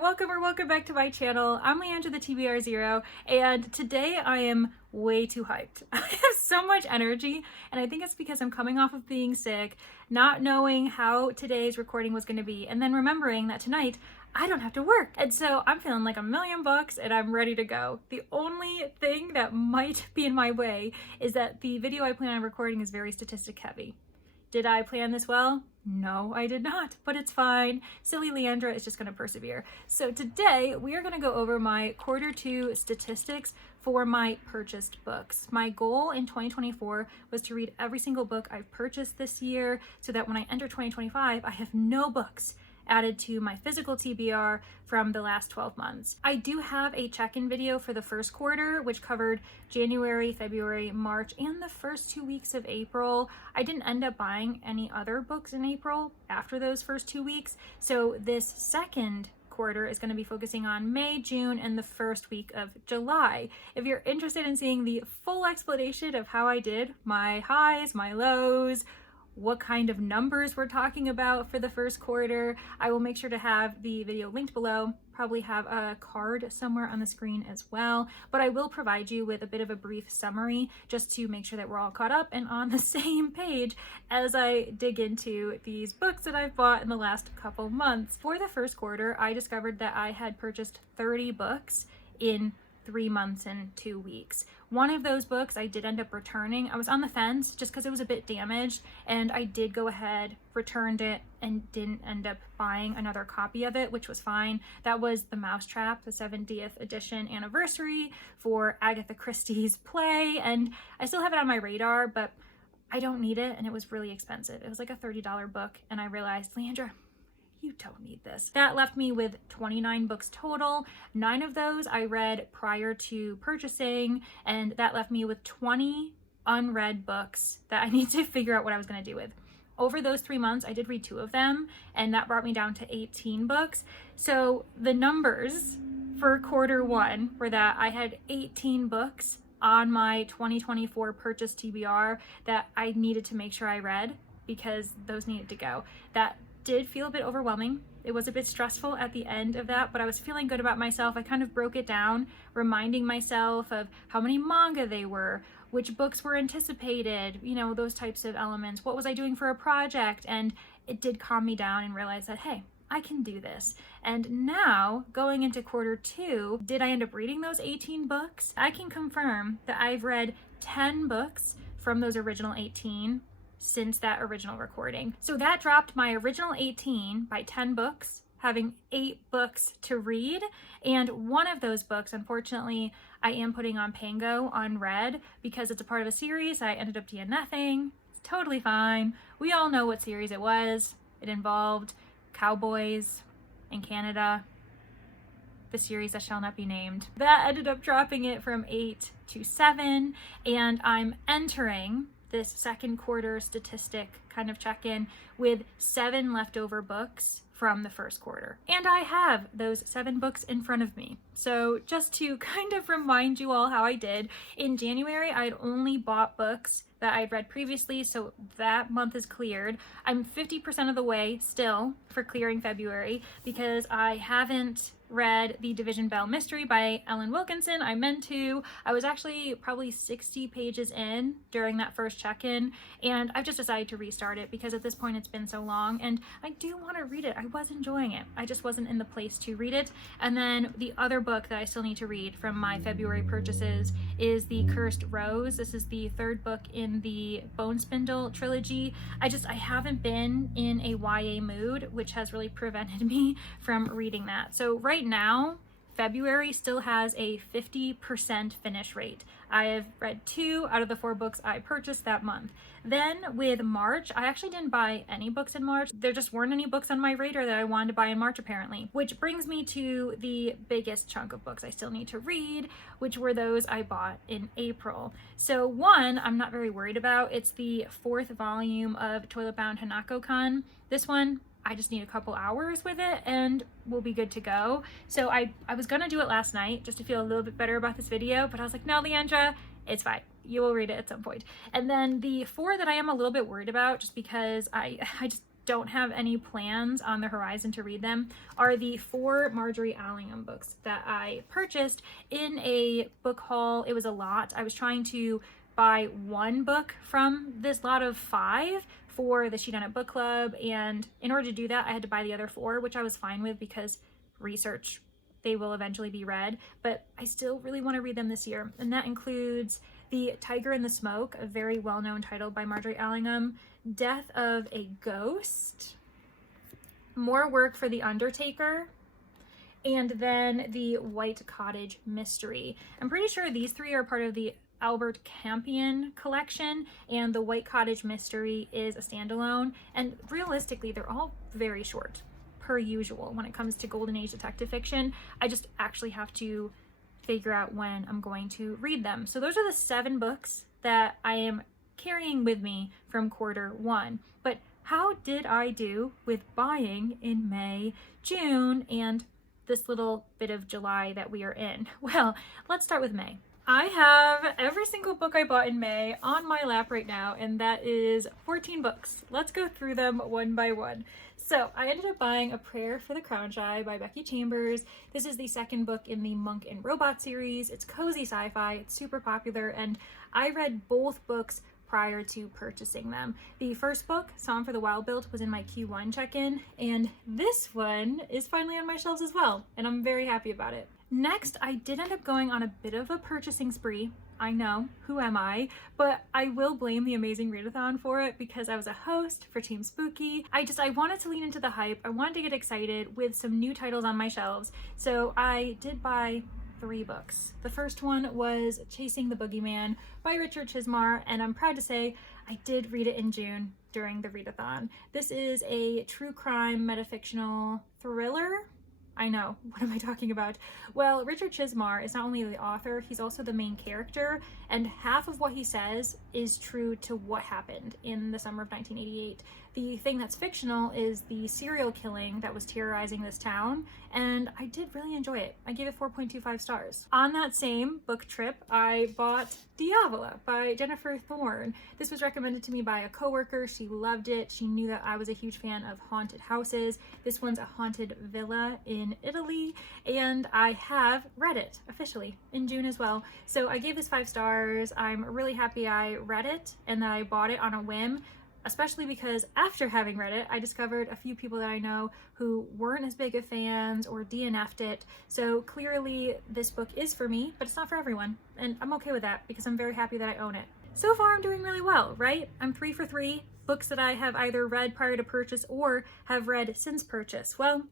welcome back to my channel. I'm Leandra the TBR0, and today I am way too hyped. I have so much energy, and I think it's because I'm coming off of being sick, not knowing how today's recording was going to be, and then remembering that tonight I don't have to work. And so I'm feeling like $1,000,000 and I'm ready to go. The only thing that might be in my way is that the video I plan on recording is very statistic heavy. Did I plan this well? No, I did not, but it's fine. Silly Leandra is just going to persevere. So today we are going to go over my Q2 statistics for my purchased books. My goal in 2024 was to read every single book I've purchased this year so that when I enter 2025, I have no books added to my physical TBR from the last 12 months. I do have a check-in video for the first quarter, which covered January, February, March, and the first 2 weeks of April. I didn't end up buying any other books in April after those first 2 weeks, so this second quarter is going to be focusing on May, June, and the first week of July. If you're interested in seeing the full explanation of how I did, my highs, my lows, what kind of numbers we're talking about for the first quarter, I will make sure to have the video linked below, probably have a card somewhere on the screen as well, but I will provide you with a bit of a brief summary just to make sure that we're all caught up and on the same page as I dig into these books that I've bought in the last couple months. For the first quarter, I discovered that I had purchased 30 books in 3 months and 2 weeks. One of those books I did end up returning. I was on the fence just because it was a bit damaged, and I did go ahead, returned it, and didn't end up buying another copy of it, which was fine. That was The Mousetrap, the 70th edition anniversary for Agatha Christie's play, and I still have it on my radar, but I don't need it, and it was really expensive. It was like a $30 book, and I realized, Leandra, you don't need this. That left me with 29 books total. 9 of those I read prior to purchasing, and that left me with 20 unread books that I need to figure out what I was going to do with. Over those 3 months, I did read 2 of them, and that brought me down to 18 books. So the numbers for Q1 were that I had 18 books on my 2024 purchase TBR that I needed to make sure I read because those needed to go. That did feel a bit overwhelming. It was a bit stressful at the end of that, but I was feeling good about myself. I kind of broke it down, reminding myself of how many manga they were, which books were anticipated, you know, those types of elements. What was I doing for a project? And it did calm me down and realize that, hey, I can do this. And now, going into Q2, did I end up reading those 18 books? I can confirm that I've read 10 books from those original 18 since that original recording. So that dropped my original 18 by 10 books, having 8 books to read. And one of those books, unfortunately, I am putting on Pango unread because it's a part of a series I ended up DNFing. It's totally fine. We all know what series it was. It involved cowboys in Canada. The series that shall not be named. That ended up dropping it from 8 to 7, and I'm entering this second quarter statistic kind of check-in with 7 leftover books from the first quarter. And I have those 7 books in front of me. So just to kind of remind you all how I did, in January, I'd only bought books that I'd read previously, so that month is cleared. I'm 50% of the way still for clearing February because I haven't read The Division Bell Mystery by Ellen Wilkinson. I meant to. I was actually probably 60 pages in during that first check-in, and I've just decided to restart it because at this point it's been so long, and I do want to read it. I was enjoying it. I just wasn't in the place to read it. And then the other book that I still need to read from my February purchases is The Cursed Rose. This is the 3rd book in the Bone Spindle trilogy. I haven't been in a YA mood, which has really prevented me from reading that. So right now, February still has a 50% finish rate. I have read 2 out of the 4 books I purchased that month. Then with March, I actually didn't buy any books in March. There just weren't any books on my radar that I wanted to buy in March apparently, which brings me to the biggest chunk of books I still need to read, which were those I bought in April. So one, I'm not very worried about. It's the 4th volume of Toilet Bound Hanako-kan. This one, I just need a couple hours with it and we'll be good to go. So I was gonna do it last night just to feel a little bit better about this video, but I was like, no, Leandra, it's fine. You will read it at some point. And then the 4 that I am a little bit worried about just because I just don't have any plans on the horizon to read them are the 4 Marjorie Allingham books that I purchased in a book haul. It was a lot. I was trying to buy 1 book from this lot of 5 for the She Done It book club, and in order to do that I had to buy the other 4, which I was fine with because research, they will eventually be read, but I still really want to read them this year. And that includes The Tiger in the Smoke, a very well-known title by Marjorie Allingham, Death of a Ghost, More Work for the Undertaker, and then The White Cottage Mystery. I'm pretty sure these 3 are part of the Albert Campion collection, and The White Cottage Mystery is a standalone, and realistically they're all very short per usual when it comes to Golden Age detective fiction. I just actually have to figure out when I'm going to read them. So those are the 7 books that I am carrying with me from quarter 1. But how did I do with buying in May, June, and this little bit of July that we are in? Well, let's start with May. I have every single book I bought in May on my lap right now, and that is 14 books. Let's go through them one by one. So I ended up buying A Prayer for the Crown Shy by Becky Chambers. This is the 2nd book in the Monk and Robot series. It's cozy sci-fi, it's super popular, and I read both books prior to purchasing them. The first book, Song for the Wild Built, was in my Q1 check-in, and this one is finally on my shelves as well, and I'm very happy about it. Next, I did end up going on a bit of a purchasing spree. I know, who am I? But I will blame the Amazing Readathon for it because I was a host for Team Spooky. I wanted to lean into the hype. I wanted to get excited with some new titles on my shelves. So I did buy 3 books. The first one was Chasing the Boogeyman by Richard Chismar, and I'm proud to say I did read it in June during the readathon. This is a true crime metafictional thriller. I know, what am I talking about? Well, Richard Chismar is not only the author, he's also the main character, and half of what he says is true to what happened in the summer of 1988. The thing that's fictional is the serial killing that was terrorizing this town, and I did really enjoy it. I gave it 4.25 stars. On that same book trip, I bought Diavola by Jennifer Thorne. This was recommended to me by a coworker. She loved it. She knew that I was a huge fan of haunted houses. This one's a haunted villa in Italy, and I have read it officially in June as well. So I gave this 5 stars. I'm really happy I read it and that I bought it on a whim, especially because after having read it, I discovered a few people that I know who weren't as big of fans or DNF'd it. So clearly this book is for me, but it's not for everyone. And I'm okay with that because I'm very happy that I own it. So far I'm doing really well, right? I'm 3 for 3, books that I have either read prior to purchase or have read since purchase. Well,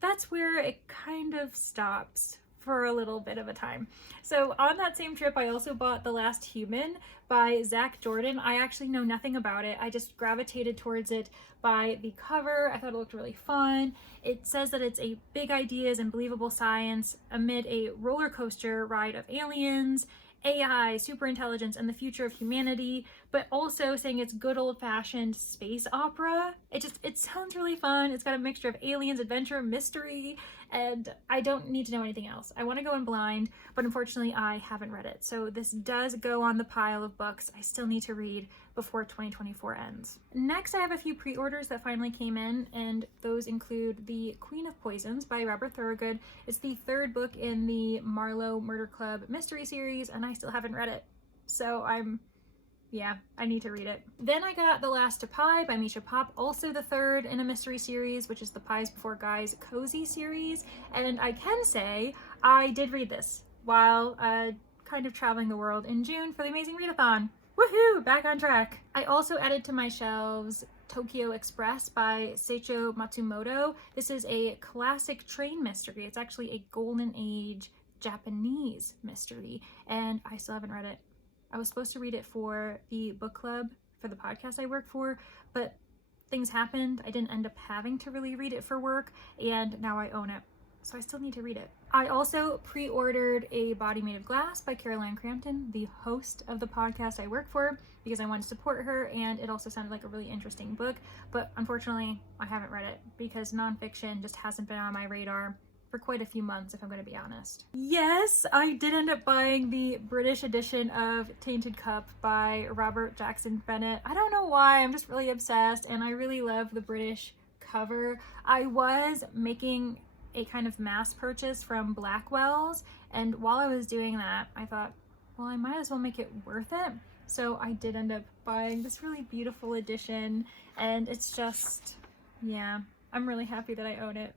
that's where it kind of stops for a little bit of a time. So on that same trip, I also bought The Last Human by Zach Jordan. I actually know nothing about it. I just gravitated towards it by the cover. I thought it looked really fun. It says that it's a big ideas and believable science amid a roller coaster ride of aliens, AI, superintelligence, and the future of humanity, but also saying it's good old-fashioned space opera. It sounds really fun. It's got a mixture of aliens, adventure, mystery, and I don't need to know anything else. I want to go in blind, but unfortunately I haven't read it. So this does go on the pile of books I still need to read before 2024 ends. Next, I have a few pre-orders that finally came in, and those include The Queen of Poisons by Robert Thorogood. It's the 3rd book in the Marlowe Murder Club mystery series, and I still haven't read it. So I need to read it. Then I got The Last to Pie by Misha Pop, also the 3rd in a mystery series, which is the Pies Before Guys cozy series. And I can say I did read this while kind of traveling the world in June for the Amazing Readathon. Woohoo! Back on track. I also added to my shelves Tokyo Express by Seicho Matsumoto. This is a classic train mystery. It's actually a golden age Japanese mystery, and I still haven't read it. I was supposed to read it for the book club for the podcast I work for, but things happened. I didn't end up having to really read it for work, and now I own it. So I still need to read it. I also pre-ordered A Body Made of Glass by Caroline Crampton, the host of the podcast I work for, because I wanted to support her, and it also sounded like a really interesting book, but unfortunately I haven't read it because nonfiction just hasn't been on my radar for quite a few months, if I'm going to be honest. Yes, I did end up buying the British edition of Tainted Cup by Robert Jackson Bennett. I don't know why, I'm just really obsessed, and I really love the British cover. I was making a kind of mass purchase from Blackwell's, and while I was doing that, I thought, well, I might as well make it worth it. So I did end up buying this really beautiful edition, and it's just, yeah, I'm really happy that I own it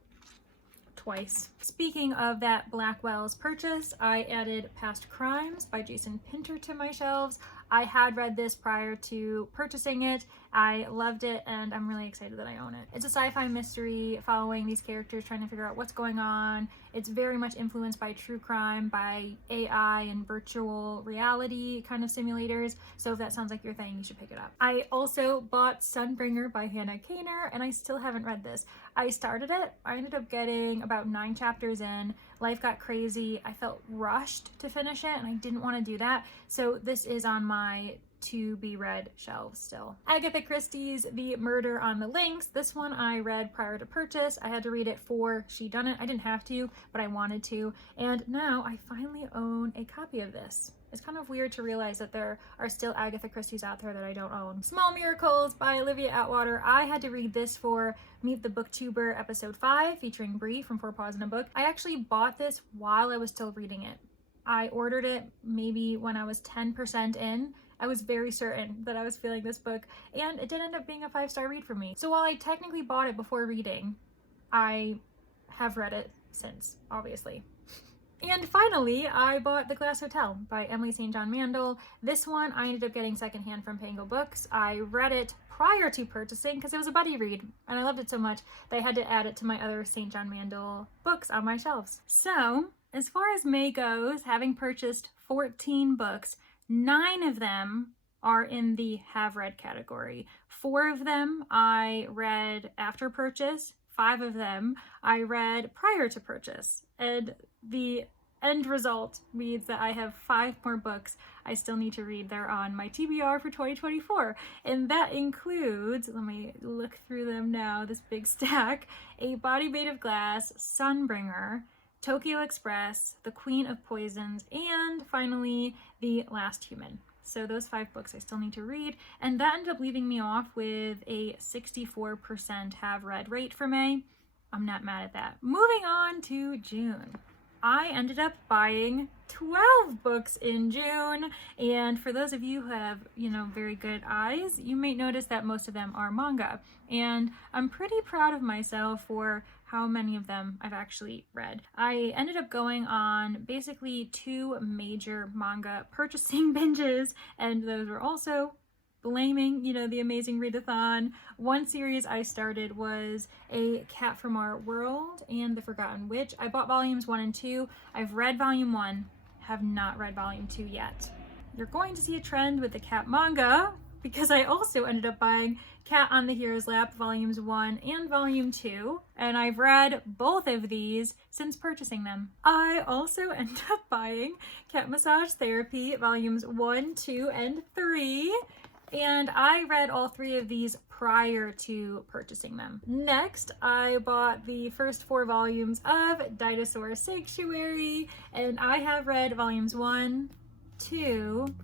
twice. Speaking of that Blackwell's purchase, I added Past Crimes by Jason Pinter to my shelves. I had read this prior to purchasing it. I loved it, and I'm really excited that I own it. It's a sci-fi mystery following these characters trying to figure out what's going on. It's very much influenced by true crime, by AI and virtual reality kind of simulators. So if that sounds like your thing, you should pick it up. I also bought Sunbringer by Hannah Kaner, and I still haven't read this. I started it. I ended up getting about 9 chapters in. Life got crazy. I felt rushed to finish it, and I didn't want to do that. So this is on my to be read shelves still. Agatha Christie's The Murder on the Links. This one I read prior to purchase. I had to read it for She Done It. I didn't have to, but I wanted to. And now I finally own a copy of this. It's kind of weird to realize that there are still Agatha Christie's out there that I don't own. Small Miracles by Olivia Atwater. I had to read this for Meet the Booktuber episode 5 featuring Brie from Four Paws in a Book. I actually bought this while I was still reading it. I ordered it maybe when I was 10% in. I was very certain that I was feeling this book, and it did end up being a 5-star read for me. So while I technically bought it before reading, I have read it since, obviously. And finally, I bought The Glass Hotel by Emily St. John Mandel. This one I ended up getting secondhand from Pango Books. I read it prior to purchasing because it was a buddy read, and I loved it so much that I had to add it to my other St. John Mandel books on my shelves. So, as far as May goes, having purchased 14 books, 9 of them are in the have read category. 4 of them I read after purchase. 5 of them I read prior to purchase. And the end result means that I have 5 more books I still need to read. They're on my TBR for 2024. And that includes, let me look through them now, this big stack, A Body Made of Glass, Sunbringer, Tokyo Express, The Queen of Poisons, and finally, The Last Human. So those 5 books I still need to read, and that ended up leaving me off with a 64% have read rate for May. I'm not mad at that. Moving on to June. I ended up buying 12 books in June, and for those of you who have, very good eyes, you may notice that most of them are manga, and I'm pretty proud of myself for how many of them I've actually read. I ended up going on basically 2 major manga purchasing binges, and those were also blaming, the amazing readathon. One series I started was A Cat from Our World and The Forgotten Witch. I bought volumes 1 and 2. I've read volume 1, have not read volume 2 yet. You're going to see a trend with the cat manga because I also ended up buying Cat on the Hero's Lap volumes 1 and volume 2, and I've read both of these since purchasing them. I also ended up buying Cat Massage Therapy volumes 1, 2, and 3. And I read all 3 of these prior to purchasing them. Next, I bought the first 4 volumes of Dinosaur Sanctuary, and I have read volumes 1, 2,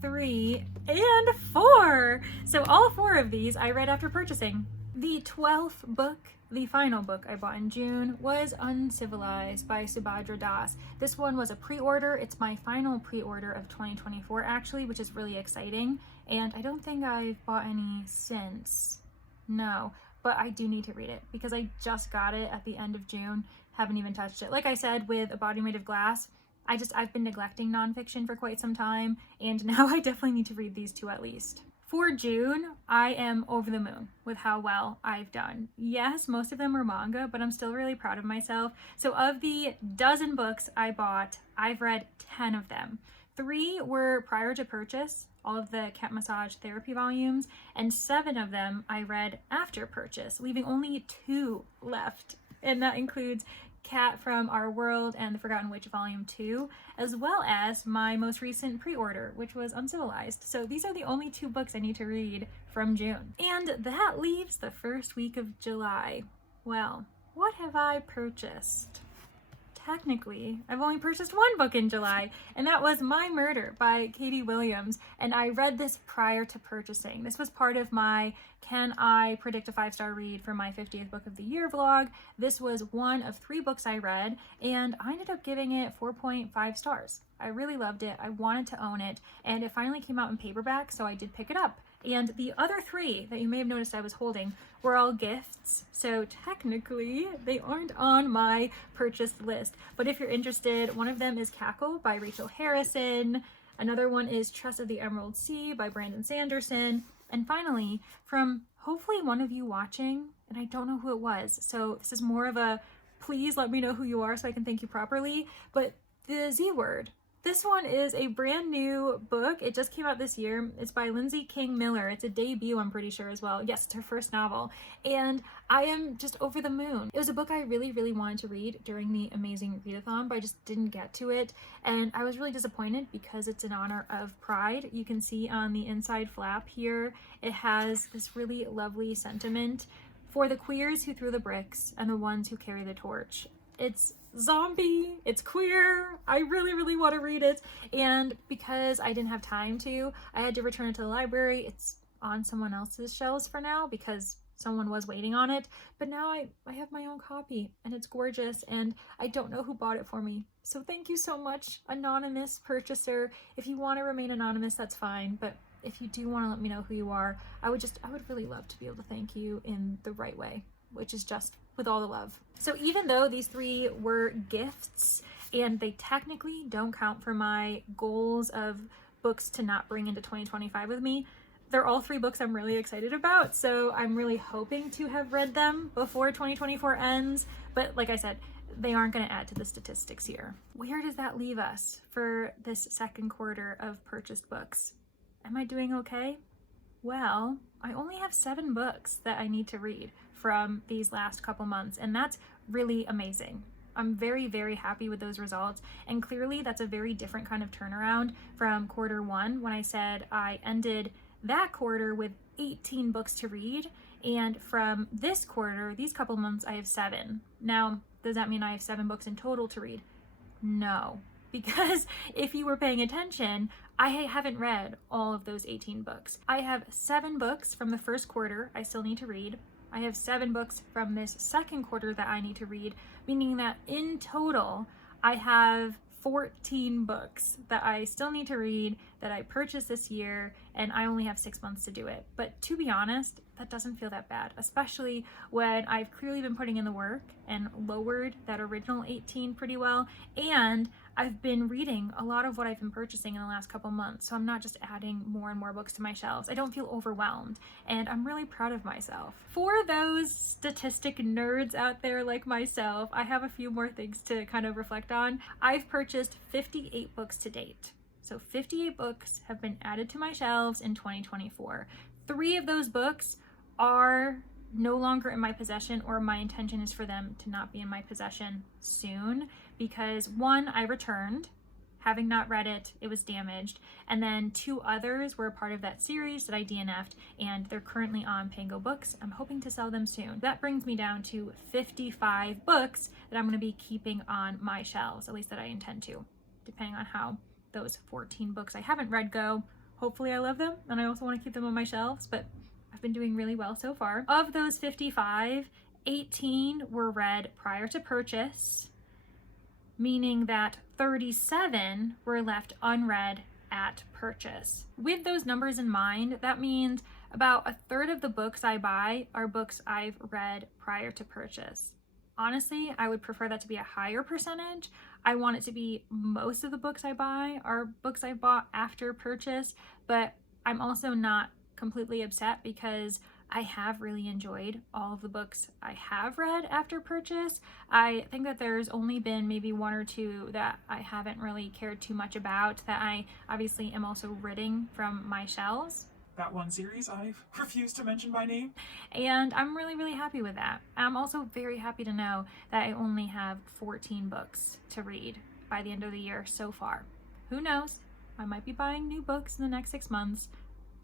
3, and 4. So all 4 of these I read after purchasing. The 12th book, the final book I bought in June, was Uncivilized by Subhadra Das. This one was a pre-order. It's my final pre-order of 2024 actually, which is really exciting. And I don't think I've bought any since. No, but I do need to read it because I just got it at the end of June. Haven't even touched it. Like I said with A Body Made of Glass, I've been neglecting nonfiction for quite some time, and now I definitely need to read these 2 at least. For June, I am over the moon with how well I've done. Yes, most of them were manga, but I'm still really proud of myself. So of the dozen books I bought, I've read 10 of them. 3 were prior to purchase, all of the Cat Massage Therapy volumes, and 7 of them I read after purchase, leaving only 2 left. And that includes Cat from Our World and The Forgotten Witch Volume 2, as well as my most recent pre-order, which was Uncivilized. So these are the only 2 books I need to read from June. And that leaves the first week of July. Well, what have I purchased? technically, I've only purchased one book in July, and that was My Murder by Katie Williams. And I read this prior to purchasing. This was part of my Can I Predict a 5-Star Read for my 50th Book of the Year vlog. This was one of 3 books I read, and I ended up giving it 4.5 stars. I really loved it. I wanted to own it, and it finally came out in paperback, so I did pick it up. And the other 3 that you may have noticed I was holding were all gifts, so technically they aren't on my purchased list. But if you're interested, one of them is Cackle by Rachel Harrison. Another one is Trust of the Emerald Sea by Brandon Sanderson. And finally, from hopefully one of you watching, and I don't know who it was, so this is more of a please let me know who you are so I can thank you properly, but The Z Word. This one is a brand new book. It just came out this year. It's by Lindsay King Miller. It's a debut, I'm pretty sure, as well. Yes, it's her first novel. And I am just over the moon. It was a book I really, really wanted to read during the Amazing Readathon, but I just didn't get to it. And I was really disappointed because it's in honor of Pride. You can see on the inside flap here, it has this really lovely sentiment for the queers who threw the bricks and the ones who carry the torch. It's zombie, it's queer, I really, really want to read it, and because I didn't have time to, I had to return it to the library. It's on someone else's shelves for now because someone was waiting on it, but now I have my own copy, and it's gorgeous, and I don't know who bought it for me. So thank you so much, anonymous purchaser. If you want to remain anonymous, that's fine, but if you do want to let me know who you are, I would really love to be able to thank you in the right way, which is just with all the love. So even though these 3 were gifts and they technically don't count for my goals of books to not bring into 2025 with me, they're all 3 books I'm really excited about. So I'm really hoping to have read them before 2024 ends. But like I said, they aren't going to add to the statistics here. Where does that leave us for this second quarter of purchased books? Am I doing okay? Well, I only have 7 books that I need to read from these last couple months, and that's really amazing. I'm very, very happy with those results, and clearly that's a very different kind of turnaround from quarter 1 when I said I ended that quarter with 18 books to read, and from this quarter, these couple months, I have 7. Now, does that mean I have 7 books in total to read? No, because if you were paying attention, I haven't read all of those 18 books. I have 7 books from the first quarter I still need to read. I have 7 books from this second quarter that I need to read, meaning that in total, I have 14 books that I still need to read that I purchased this year, and I only have 6 months to do it. But to be honest, that doesn't feel that bad, especially when I've clearly been putting in the work and lowered that original 18 pretty well, and I've been reading a lot of what I've been purchasing in the last couple months, so I'm not just adding more and more books to my shelves. I don't feel overwhelmed, and I'm really proud of myself. For those statistic nerds out there like myself, I have a few more things to kind of reflect on. I've purchased 58 books to date. So 58 books have been added to my shelves in 2024. 3 of those books are no longer in my possession, or my intention is for them to not be in my possession soon, because 1, I returned, having not read it, it was damaged, and then 2 others were a part of that series that I DNF'd, and they're currently on Pango Books. I'm hoping to sell them soon. That brings me down to 55 books that I'm going to be keeping on my shelves, at least that I intend to, depending on how those 14 books I haven't read go. Hopefully I love them, and I also want to keep them on my shelves, but I've been doing really well so far. Of those 55, 18 were read prior to purchase, meaning that 37 were left unread at purchase. With those numbers in mind, that means about a third of the books I buy are books I've read prior to purchase. Honestly, I would prefer that to be a higher percentage. I want it to be most of the books I buy are books I bought after purchase, but I'm also not completely upset because I have really enjoyed all of the books I have read after purchase. I think that there's only been maybe 1 or 2 that I haven't really cared too much about, that I obviously am also ridding from my shelves. That one series I've refused to mention by name. And I'm really, really happy with that. I'm also very happy to know that I only have 14 books to read by the end of the year so far. Who knows? I might be buying new books in the next 6 months.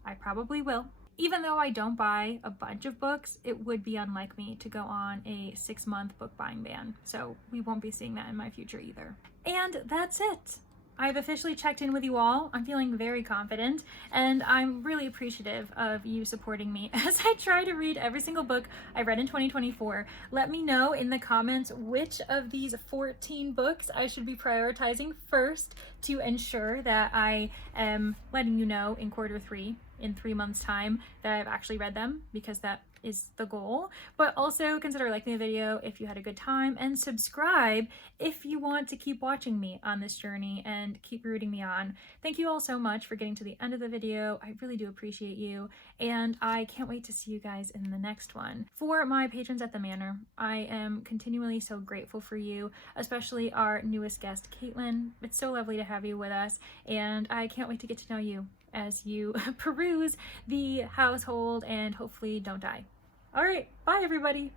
I probably will. Even though I don't buy a bunch of books, it would be unlike me to go on a 6-month book buying ban. So we won't be seeing that in my future either. And that's it. I've officially checked in with you all. I'm feeling very confident, and I'm really appreciative of you supporting me as I try to read every single book I read in 2024. Let me know in the comments which of these 14 books I should be prioritizing first to ensure that I am letting you know in Q3, in 3 months' time, that I've actually read them, because that is the goal. But also consider liking the video if you had a good time, and subscribe if you want to keep watching me on this journey and keep rooting me on. Thank you all so much for getting to the end of the video. I really do appreciate you, and I can't wait to see you guys in the next one. For my patrons at the Manor, I am continually so grateful for you, especially our newest guest, Caitlin. It's so lovely to have you with us, and I can't wait to get to know you as you peruse the household and hopefully don't die. All right, bye everybody.